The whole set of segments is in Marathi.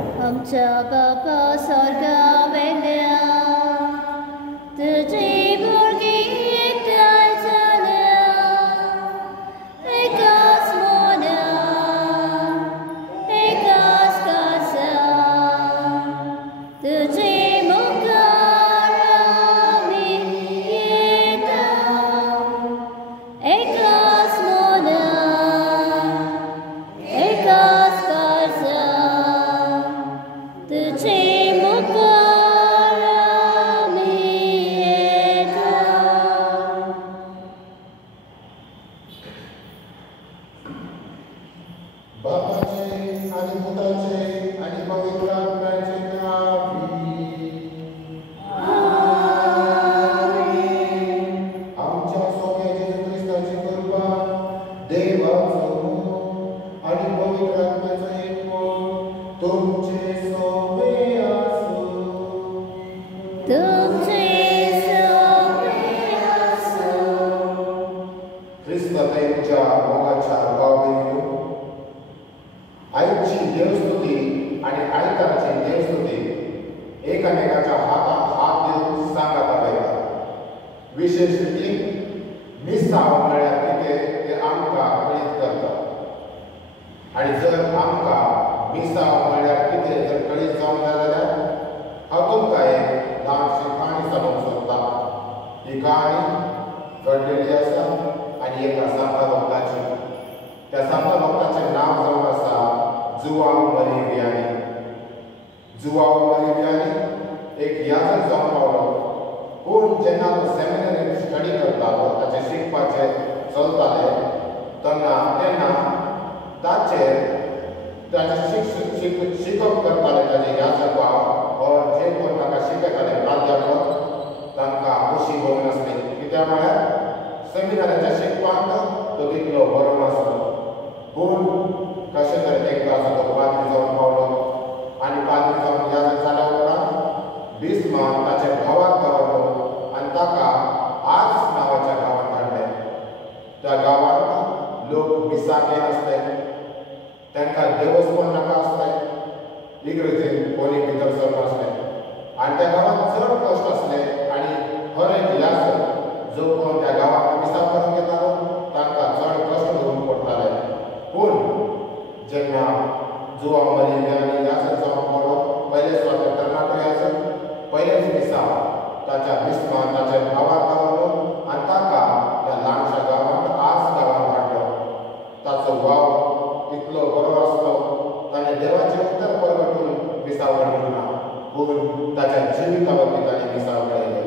आमच्या बापा स्वर्गावेल्या तुझी भुरगीं एकठांय जाल्या एकाच मोन्यान एकाच काळजान तुझे मुखार आमी येता एकाच मोन्यान एकाच काळजान तुझे मुखार आमी येता. बापाचे आणि पुताचे आणि पवित्र आत्म्याचे नावी. आमच्या स्वामी येशू ख्रिस्ताची कृपा, देवाचो मोग आणि पवित्र आत्म्याचो एकमत तुमचे सोबे आसूं. तुमचे सोबे आसूं. ख्रिस्ताच्या मोगाच्या भावबंदो, आयची देवस्तुती आणि आयतारची देवस्तुती एकामेकाच्या हाताक हात देऊन सांगात वयता. विशेष रितीन मिसाव म्हळ्यार कितें तें आमकां कळीत करता. आनी जर आमकां मिसाव म्हळ्यार कितें जर कळीत जावंक ना जाल्यार हांव तुमकां एक ल्हानशी काणी सांगूंक सोदतां. ही काणी घडलेली आसा आनी एका सांता भक्ताची. त्या सांता भक्ताचें नांव जावन आसा जुआंव मरी वियानी. जुआंव मरी वियानी एक याजक जावन पावलो. पूण जेन्ना तो सेमिनरींत स्टडी करतालो, ताचें शिकपाचें चलतालें तेन्ना ताचेर ताचें शिकप करताले ताचे याजक भाव वा जे कोण ताका शिकयताले प्राध्यापक तांकां खोशी भोगून नासली. कित्याक म्हळ्यार सेमिनाराच्या शिकपाक तो तितलो बरो नासलो. पूण कशें तरी एकदां असो तो पाद्री जावन पावलो आनी पाद्री जावन याजक जाल्या उपरांत बिस्मान ताच्या भावाक दवरलो आनी ताका आज नांवाच्या गांवांत धाडलें. त्या गांवांत लोक मिसाक येनासले, तांकां देवस्थान नाका आसलें, इग्रेजीन कोणी भितर सरनासलें आनी त्या गांवांत चड कश्ट आसले. आनी हर एक याजक जो कोण त्या गांवांत मिसाक करूंक येतालो तांकां चड कश्ट घेवूंक पडटाले. पूण जेन्ना जुआंव मरी वियानी याजक जावन पावलो, पयले स्वामी तरणाटो याजक पयलेच दिसा ताच्या बिस्मान ताच्या भावाक दवरलो आनी ताका त्या ल्हानशा गांवांत आज गांवांत धाडलो. ताचो भाव इतलो बरो आसलो, ताणें देवाचें उतर परगटून मिसाव घडोवंक ना, पूण ताच्या जिविता वरवीं ताणें मिसाव घडयले.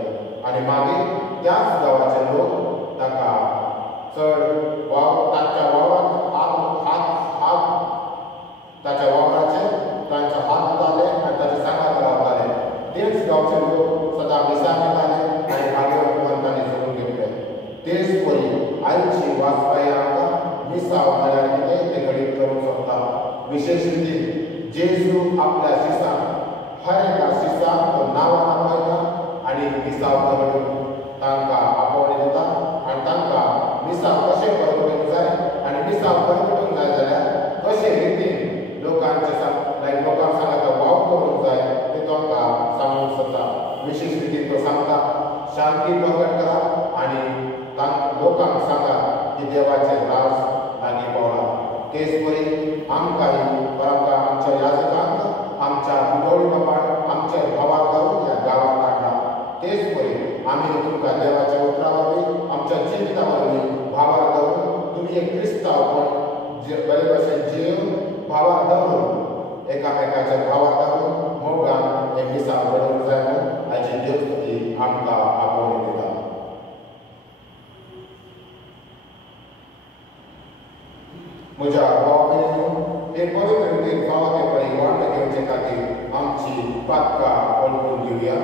आनी मागीर त्याच गांवाचे लोक ताका चड ताच्या वावराक ताच्या वावराचे तांचे हात दिताले आनी ताचे सांगात रावताले. तेच गांवचे लोक सदां मिसाक येताले आनी भाग्यवंत ताणें जगून घेतले. तेच परी आयची वाचपाय आमकां मिसाव म्हळ्यार कितें तें घडीत करूंक सोदता. विशेष रितीन जेजू आपल्या शिसांक हर एका शिसाक तो नांवां आपयता आनी मिसाव घडोवन तांकां आपोवणें दिता आनी तांकां मिसाव कशें परगटूंक जाय आनी मिसाव परगटूंक जाय जाल्यार कशे रितीन लोकांक सांगता वाव करूंक जाय तें तांकां सांगूंक सोदता. विशेष रितीन तो सांगता शांती प्रगट करा आनी लोकांक सांगा की देवाचें राज लागीं पावला. तेच परी आमकांय परंपरा आमच्या याजकांक आमच्या बुडवळी बापाक आमच्या भावाक घालून ह्या गांवांत धाडला. तेच परी आमी तुमकां देवाच्या उतरा वरवीं आमच्या जिविता वरवीं भावाक घालून तुमी एक क्रिस्तांवपण बरे भशेन जियेवन भावाक दवरून एकामेकाच्या भावाक दवरून मोगान हे मिसाव घडोवंक जाय म्हणून हाची देवस्तुती आमकां आपोवणी दिता. म्हज्या भाव भयणींनो, हे पवित्र रितीन फावतेपणी वांटो घेवचे खातीर आमची पातकां वळखून घेवया.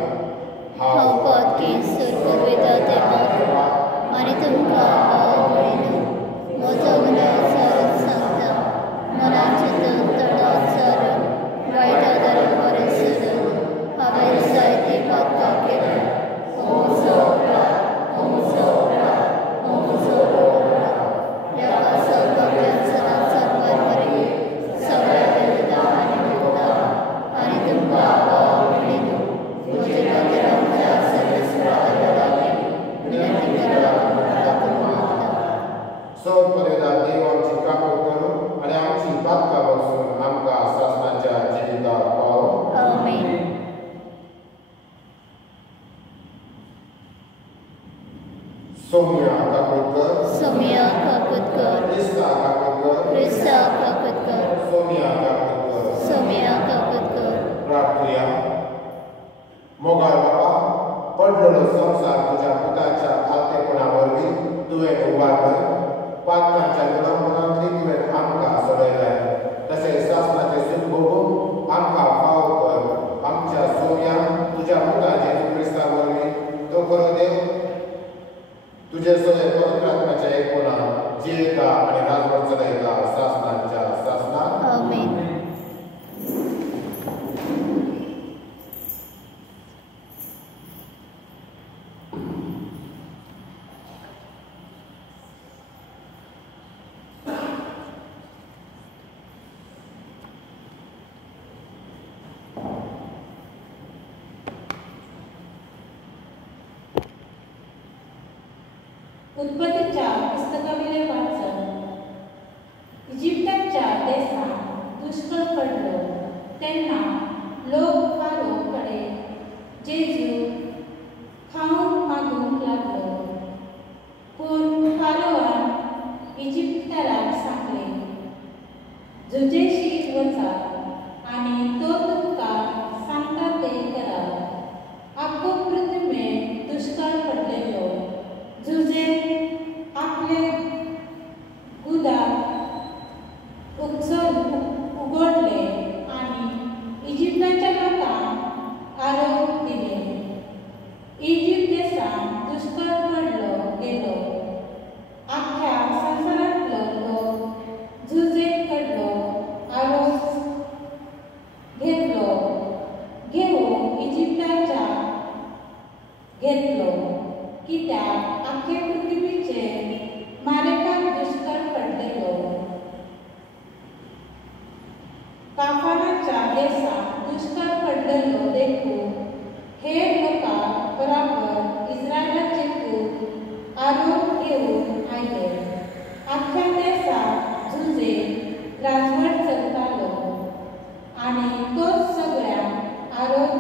हांव पातकी सुरकविता देवा आनी तुमकां भाव भयणींनो, म्हजो गुन्यांव सांगता. मनाचें तडाव सारून वायटा दारां बरें सोडून हांवें जायतीं पातकां केलीं. सोम्या काकोडकर, सोम्या काकोडकर, क्रिस्ता काकोडकर, क्रिस्ता काकोडकर, सोम्या काकोडकर. सोम्या काकोडकर. प्रार्थूया. मोगाळ बाबा, पडलेलो संसार तुझ्या पुताच्या खातेपणावरवी तुवें उबारलय. पातकांच्या विडंबनांतली तुवें आमकां सोडयलाय. तशेंच शासनाचे सूख भोगून आमकां फावो कर. आमच्या सोम्या तुझ्या पुता जेजू क्रिस्ता वरवीं तो खरो देव तुझे सगळे पवित्र आत्म्याच्या एकूणान जियेता आनी राजवट चलयता शासनाच्या शासनात. आमेन. उत्पत्तीच्या पुस्तकाविले वाचन. इजिप्ताच्या देशात दुष्काळ पडलो तेन्ना लोक फारोकडे जेजू खावंक मागूंक लागलो. पूण फारोआन इजिप्तकारांक सांगलें, झुजेशीर वचात आनी तो तुमकां सांगता तें करात. आख्खो पृथ्वीर दुष्काळ पडलेलो. झुजे आपले गुदाक उगडले आनी इजिप्ताच्या लोकांक आरोप दिले. इजिप्त देशांत दुष्काळ पडलो गेलो. आख्ख्या संवसारांतलो लोक झुजेक कडलो आरोप घेवन इजिप्ताच्या घेतलो. कित्याक आख्खे पृथ्वीचेर मारेकार दुष्काळ पडलेलो. काफानाच्या देशात दुष्काळ पडलेलो देखून हेर लोकां बराबर इस्रायलाचे पूत आरोप घेवन आयले. आख्ख्या देशात झुजे राजवट चलतालो आनी तोच सगळ्यांक आरोप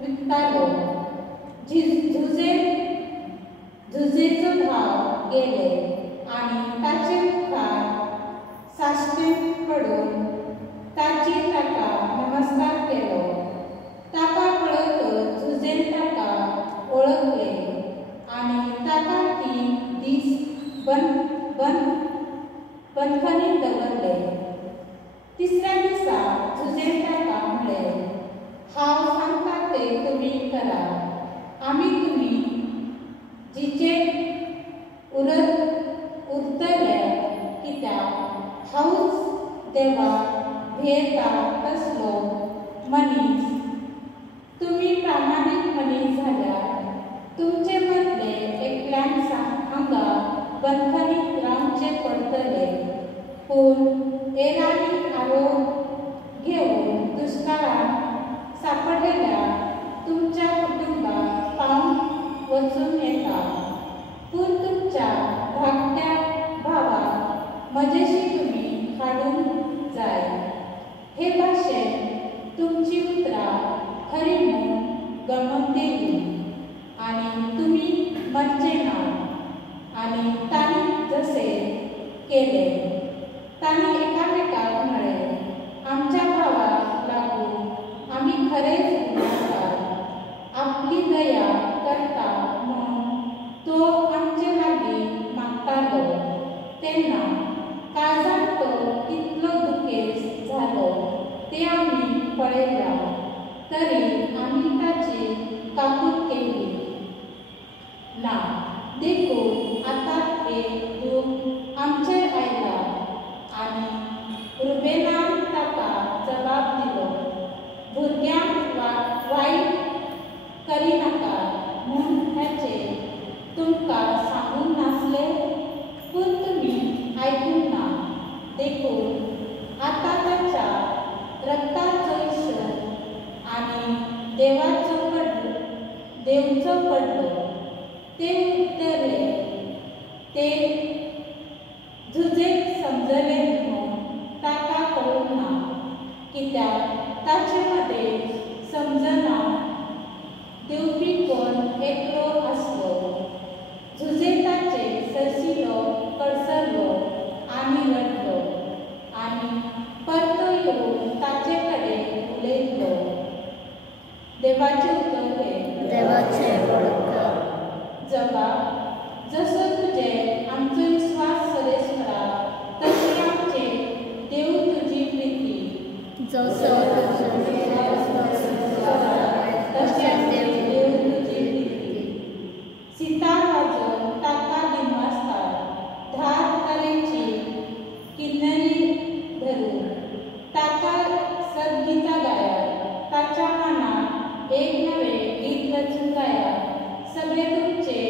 विकतालो. झुजेचो भाव गेले आनी ताचे मुखार साश्टें पडून ताची ताका नमस्कार केलो. ताका पळयतच झुजेन ताका वळखले आनी ताका 3 दीस बंदखणीत दवरले. तिसऱ्या दिसा झुजेन ताका म्हणलें, हांव सांगता तें तुमी करात. आमी तुमी जिचे उरतले कित्याक हांवूच देवाक भियेता तसलो मनीस. तुमी प्रामाणीक मनीस जाल्यार तुमचे मदले एकल्यान हांगा बंदखणीत रावचे पडटले. पूण एरांनी आरोप घेवन दुष्काळांत सांपडलेल्या तुमच्या कुटुंबाक पावंक वचून येता. पूण तुमच्या धाकट्या भावाक मजेशी तुमी हाडूंक जाय. हे भाशेन तुमची उतरां खरी म्हूण गमंतेली आनी तुमी मरचे ना. आनी तांणी जसे केले तांणी एकामेकाक म्हळें, आमच्या भावाक लागून आमी खरेंच गुन्यांवकार. आपली दया करता म्हूण तो आमचे लागीं मागतालो तेन्ना काळजांत तो कितलो दुखेस्त जालो तें आमी पळयलां. तरी आमी ताची काकूट केली ना. देखून आतां एक दूख आमचेर आयला. आनी रुबेनान ताका जबाब दिलो, भुरग्यांक वायट करिनाका म्हूण हेचें तुमकां सांगूंक नासले. पूण तुमी आयकूंक ना. देखून आतां ताच्या रक्ताचो हिशोब आनी देवचो पडलो. ते उतरले ते झुजेक समजले म्हूण ताका कळूंक ना. कित्याक ताचे मदें समजना दिवपी कोण एकलो आसलो. झुजे देवाचे उत्तर घे. देवाचे बळकर. जबाब जसं तुझे आमचो विश्वास सरेस करा तशी आमचे देव तुझी प्रीती. जसो तुझे तशी आमचे देव तुझी प्रीती. सितार वाजोवन ताका दिनवासतात, धार तरेची किन्नरी धरून ताका सदगीता गायात. ताच्या मानाक एक नवे गीत रचून गायात. सगळे तुमचे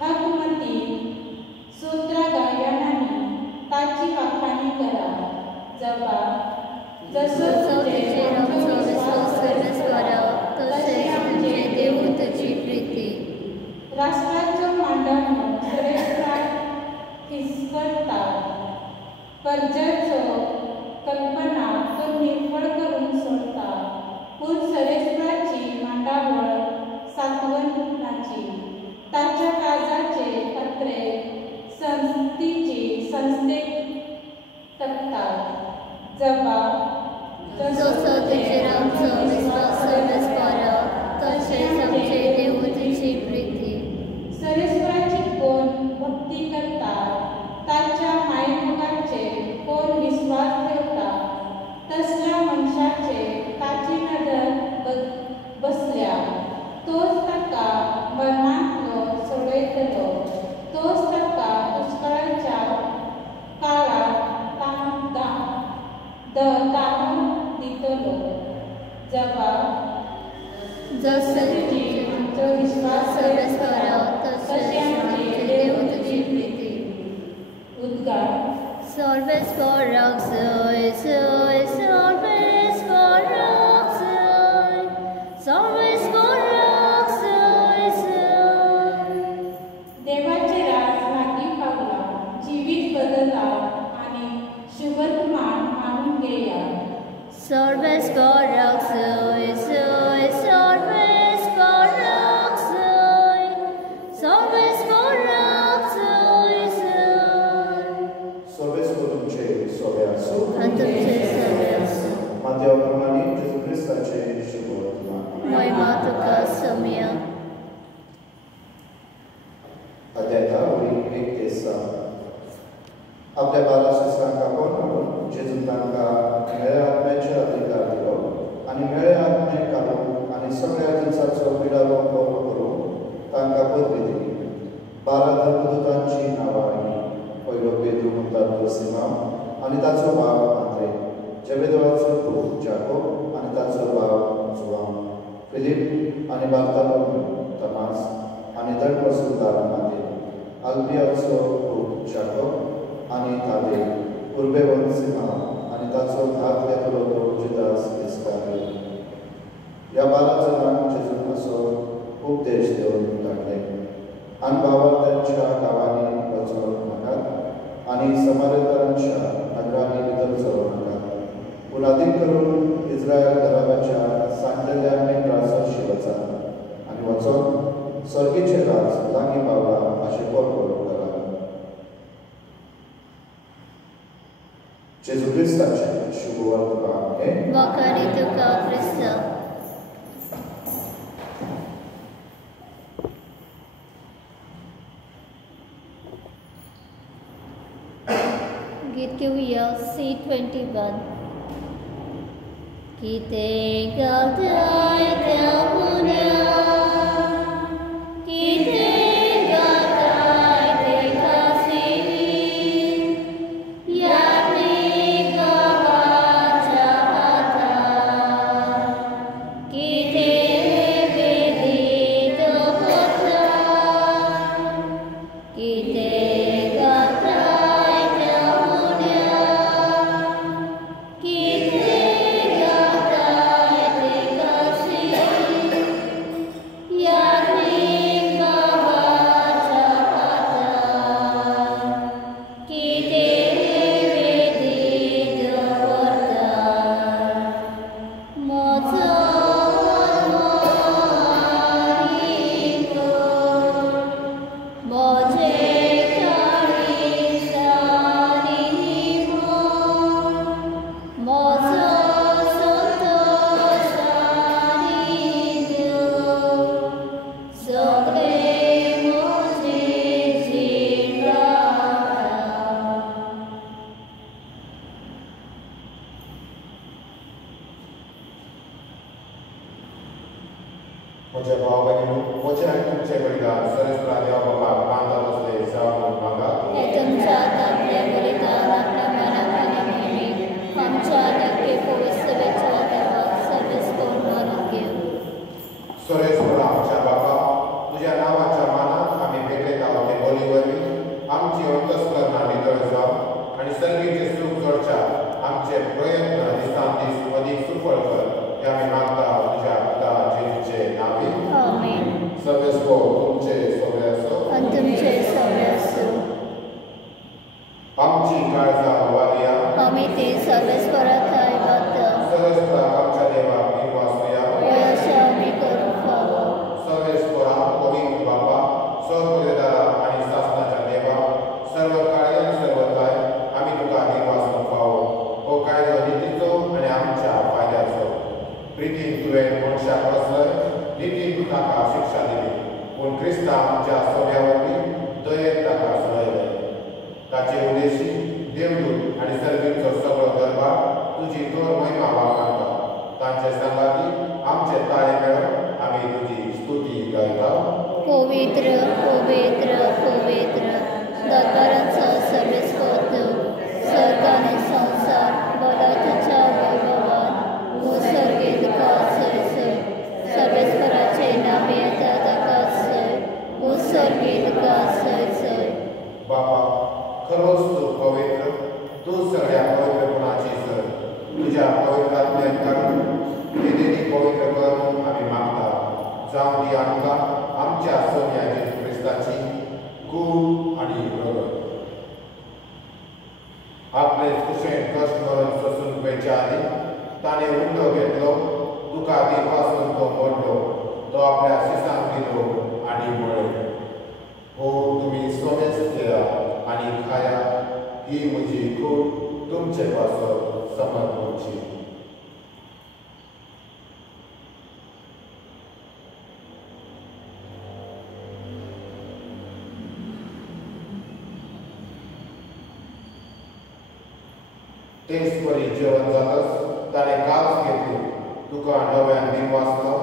हकमती स्तोत्र गायनांनी ताची वाखाणी करा. जबाब जसो तुझे आमचो विश्वास सरेस करा तशें आमचे देव तुझी प्रीती. राष्ट्राचो मांडवो सरेस्त्राक फिसकटतात. कर्जाचो कल्पना तो निर्फळ करून सोडता. पूण सरेस्त्राची मांडावळ सात्वनाची. ताच्या काळजाचे पत्रे संस्थेची संस्थेक तपतात. जबाब जसो तुझे आमचो विश्वास सरेस करा तशेंच आमचे देव तुझी प्रीती. सरेस्वराची कोण भक्ती करतात, ताच्या मायमुगाचे कोण विश्वास ठेवता, तसल्या मनशाचे ताची नदर बसल्या. तोच ताका मरणांतलो सोडयतलो. तोच ताका दुष्काळाच्या काळात दामन दितलो. जबाब जसो तुझी आमचो विश्वास सरेस करा तशेंच आमचे देव तुझी प्रीती. उद्गार Salves for Zoe, Zoe, salves for Zoe, salves for Zoe, Zoe. देवाचे राज लागी पावला, जीवित बदलला आणि शुभवर्तमान मानून घेया. Salves for Zoe, Zoe, salves for Zoe, salves for Zoe, Zoe. सर्वेस्व तुमचे सोबे आसूं. तुमचे सगळे आसूं. माध्यमाप्रमाणे जेजू ख्रिस्ताचे शुभवर्तमान. महिमा तुका सौम्या. अध्याय 1:7. आपल्या बारा शिष्यांक कोण जेजून तांकां मेळ्या आत्म्याचे अधिकार दिलो आनी मेळ्या आत्म्याक घालून आनी सगळ्या दिसाचो पिडारो करून तांकां पदवी दिली. 12 धर्मदूतांची नांवां ही. पयलो पेद्रू म्हणटात तो सिमोन आनी ताचो भाव आंद्रे, जेबेदेवाचो पूत जाकोब आनी ताचो भाव जुआंव, फिलीप आनी बार्थोलोमेव, तोमास आनी दंडपासून दारमादे, अल्फियाचो पूत जाकोब आनी तादे, उर्बेवंत सिमोन आनी ताचो धाक घेतलो जुदास इस्कारियोत. ह्या 12 जाणांक जेजून असो उपदेश दिवन धाडले. आनी भावां तांच्या गांवांनी वचूंक नाकात आनी समारितांच्या नगरांनी भितर चलूंक नाकात. पूण अदीक करून इस्रायल घराब्याच्या सांडलेल्या मेघरासाची वचात आनी वचोन सर्गीचें राज लागीं पावलां अशें परपोर करात. जेजू ख्रिस्ताचें शुभवर्तमान हें. वखाणी तुका ख्रिस्त. गीत घेऊया C21. कितें गाताय त्या पुण्या, कितें गाताय ते खासेली, यानी गावाच्या हातार, कितें वेदीत होता, कितें गाताय त्या पुण्या, कितें गाताय ते खासेली. म्हज्या भाव भयणीनो, वचनान तुमचे बलिदान सरस्वता देवा बापाक मानतात असले जावं मागात. हे तुमच्या आपल्या बलिदान आपल्या मनाखाली नेहमी आमच्या आरोग्य पवित्रतेच्या देवाक सर्वस्व मानून घेऊ. सरस्वता आमच्या बापा, तुझ्या नावाच्या मानात आम्ही भेटत आहोत ते बोलीवरवी आमची अंतस्करणा नितळ जावं आणि सर्गीचे सुख जोडच्या आमचे प्रयत्न दिसान दीस अधिक सुफळ कर हे आम्ही मागता तुझ्या पिता जेजूचे नावे. आमेन. सर्वस्व तुमचे सगळे असो आणि तुमचे सगळे असो. आमची काळजा वालिया आम्ही ते सर्वस्वरात आयवात सरस्वता आमच्या देवाक निवासूया. वयाचे आम्ही करून फावो. सर्वेश्वरा पवित्र बापा सर्वदारा आणि शासनाच्या देवा सर्व काळी आणि सर्व काय आम्ही तुका निवासून पावो. हो कायदो नितीचो आणि आमच्या फायद्याचो. प्रितीन तुवें मनशाक असलय, नितीन ताका शिक्षा दिली, पूण क्रिस्ता आमच्या सोब्यावरवी दयेन ताका सळयले. ताचे उद्देशी देवदूत आणि सर्गीचो सगळो दरबार तुजी तोर महिमा वाखाणटा. तांचे सांगाती आमचे ताळे मेळोन आमी तुजी स्तुती गायता. पवित्र पवित्र पवित्र दरबारांचा सर्वस्व सर्ग आणि संसार बला तुझ्या वैभवान मुसर्गीत कासय सर्वेश्वराचे नामे येता ताकासय मुसर्गीत कासय. बापा, खरोच तू पवित्र, तू सगळ्या पवित्रपणाची सर. तुझ्या पवित्रात्म्यान काढून ते देणी पवित्र करून आम्ही मागता. जावं ती आमकां आमच्या सोन्या जेजू क्रिस्ताची कूड आणि प्रगत. आपले कुशेन कश्ट करून सोसून पयच्या आदी ताणें उंडो घेतलो, तुका दिपासून तो मोडलो, तो आपल्या शिसांक दिलो आनी मळे. हो, तुम्ही सोमेच केला आणि खाया, ही म्हजी कूड तुमचे पासत समर्पणची. तेच परी जेवण जातच ताणें काच घेतली, तुका नव्यान दिवासलो,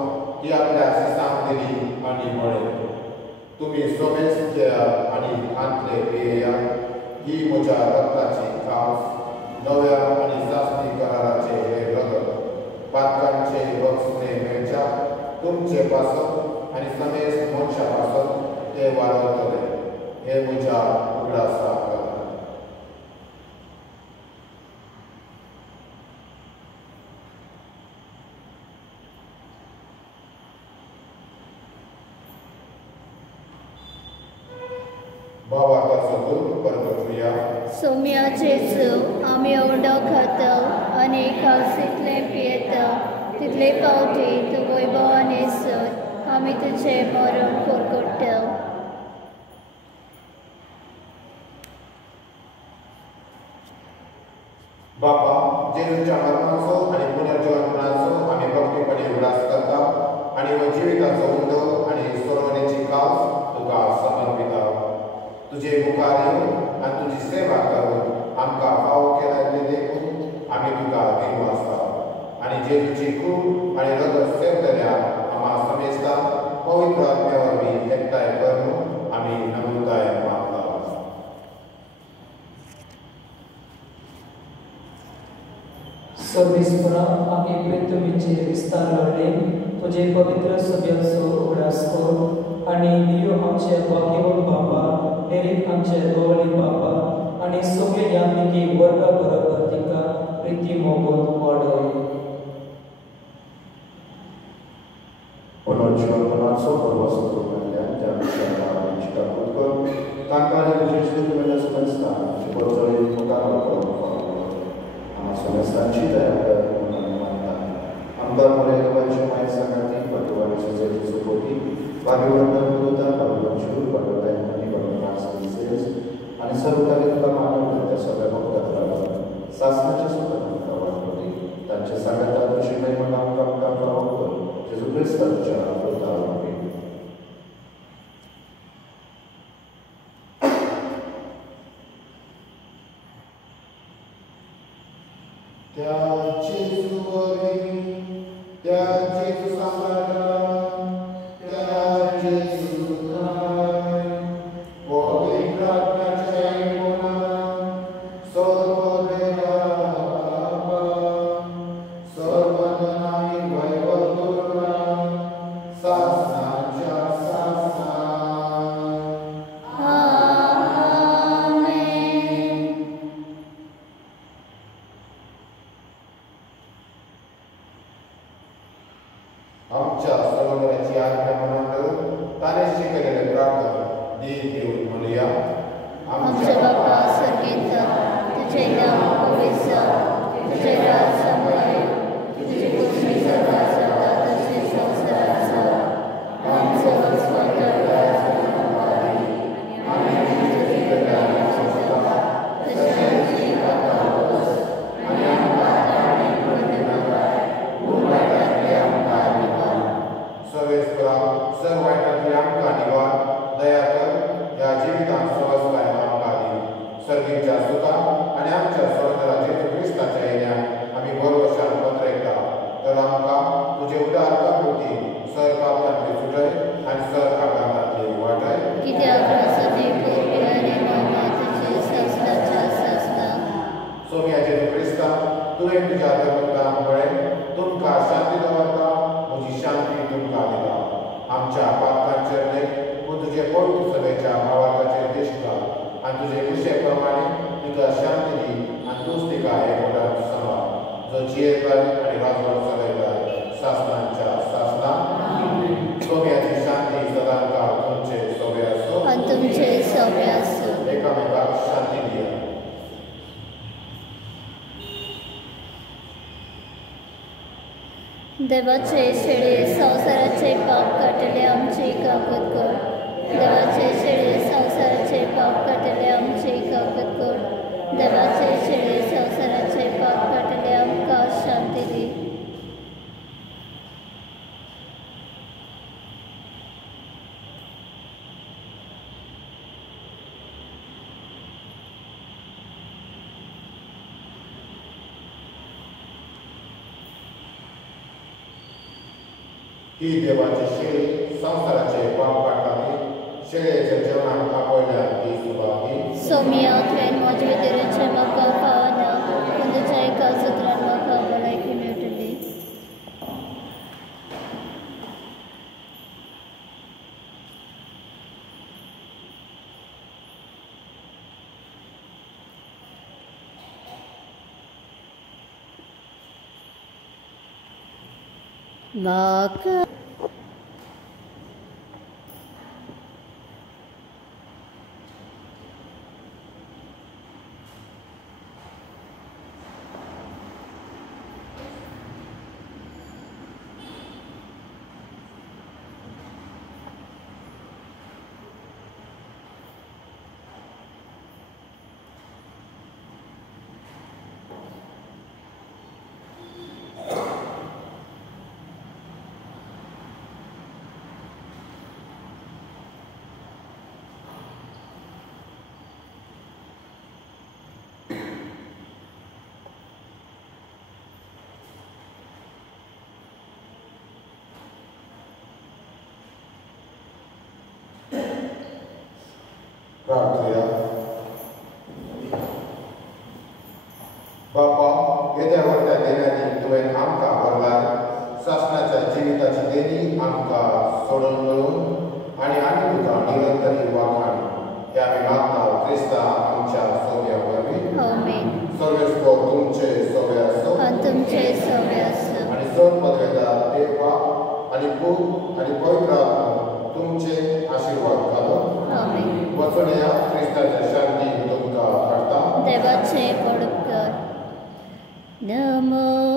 ती आपल्या शिसांक दिली आनी मळे. तुम्ही सोमेस केला आणि आंतले पियेया, ही म्हज्या रक्ताची कास, नव्या आणि शास्त्री कराराचे हे रगत. पातकांचे वचने मेळच्या तुमचे पासत आणि समेस मनशा पासत ते वारवतले. हे म्हज्या उगडासा करा. सौम्या जेजू, आम्ही ओंडो खातो आणि कावसीतले पियेता तितले पावटी तू वैभवाने सर आम्ही तुझे मरण कोरकोट्टा. बापा, जेजूच्या मरणाचो आणि पुनर्जीवनाचो आम्ही भक्तीपणे उल्हास करता आणि व जिविताचो उंडो आणि सोडवण्याची कास तुका समर्पिता. तुझे मुखार येवन आणि तुझी सेवा करून आमकां फावो केला ते देखून आमी तुका दिनवासता. आणि जेजूची कूड आणि रगत सेवतल्या आम्हा समेस्ता पवित्र आत्म्या वरवीं एकठांय कर म्हणून आमी नम्रताय मागता. सर्वेस्परा, आम्ही प्रेतमीचे विस्तार वाडले, तुझे पवित्र सभ्याचो उगडास कर आणि नियो आमचे भाग्यवान बापा, हेरीक आमचे दोवळी बापा आणि सगळे यात्रिकी वर्ग बरोबर तिका प्रिती मोगोन वाडय. पुनर्जीवनाचो परवासो कल्याण त्या विचारांची इष्टापूत कर. तांकां आनी विशेष तुवें संस्थान बरोबर मुखार आम्हा समस्यांची दया कर म्हणून आमी मानता. आमदार मोरे देवाचे माय सांगाती पटवाडीचे जेजूचो कोटी भाग्यवंदन गुरुदा भाग्यवंशूर भाग्यवताय मनी भाग्यवान सर्विसेस आणि सर्व कार्यक्रम मानव त्या सगळ्या भक्तांना शासनाच्या स्वतंत्र वाढवली. त्यांच्या सांगता दर्शी महिमा आमकां फावो कर. जेजू क्रिस्ताच्या अवतारान त्या जेजू वरवीं त्या जेजू सांगाता आमच्या सरोवराची आज्ञा मनात धरून ताने शिकलेले प्रार्थना दी देऊन म्हणूया. आमच्या बापा सर्गीत तुझे नाव पवित्र जावं, तुझे राज संभाळे, तुझी पुतळी सदा सदा तशी संसारात जावं. आमचं स्वतः सर्गीच्या सुखा आणि आमच्या स्वर्गराजे ख्रिस्ताच्या येण्यात आम्ही भरवशान पत्र ऐकता. तर आमकां तुझे उदार प्रकृती सर कापतांतली सुटय आणि सर आघातांतली वाटय. कित्याक रसते पूर्वी आनी मागणे तुझे शासनाच्या शासना. सोम्याचे ख्रिस्ता तुवें तुज्या धर्मदानामुळे तुमकां शांती दवरता. म्हजी शांती तुमकां दिता. आमच्या पातकांचेर न्हय पूण तुजे पवित्र सभेच्या भावार्थाचेर दिश्ट घाल आणि तुजे कुशे प्रमाणे तुका शांती दी आणि तूच तिका एकवटान सांबाळ. जो जियेकार आणि राजवट चलयता शासनांच्या शासना. सोम्याची शांती सदांकाळ तुमचे सोबे आसूं आणि तुमचे सोबे आसूं. एकामेकाक शांती दिया. देवाचे शेळे संसाराचे पाप काटले आमचे काकत कर. देवाचे शेळे संसाराचे पाप काटले आमचे काकत कर. देवाचे शेळे संसाराचे पाप काटले आमकां शांती दी. ही देवाची शेळी संसाराचे पाप काडटाली. शेळयेच्या जेवणाक आपयल्यार ती सुवाती. सोम्या तुवें म्हजे भितरचे म्हाका पावना पूण तुज्या एका सुत्रान म्हाका भलायकी मेळटली. म्हाका प्रार्थया. बापा, येद्या व्हडल्या देण्यानी तुवें आमकां भरलाय. शासनाच्या जिविताची देणी आमकां सोडून मेळून आणि आमी तुका निरंतरी वाखाण हे आमी मागता क्रिस्ता आमच्या सोब्या वरवीं. आमेन. सर्वेस्पर तुमचे सोबे आसूं आणि तुमचे सोबे आसूं. आणि सत पदवेदार देवा आणि पूत आणि पवित्र आत्मा तुमचे आशीर्वाद घालून आमेन. वचून या क्रिस्ताच्या शांती तुमकां हाडटा. देवाचे पडकर. नमो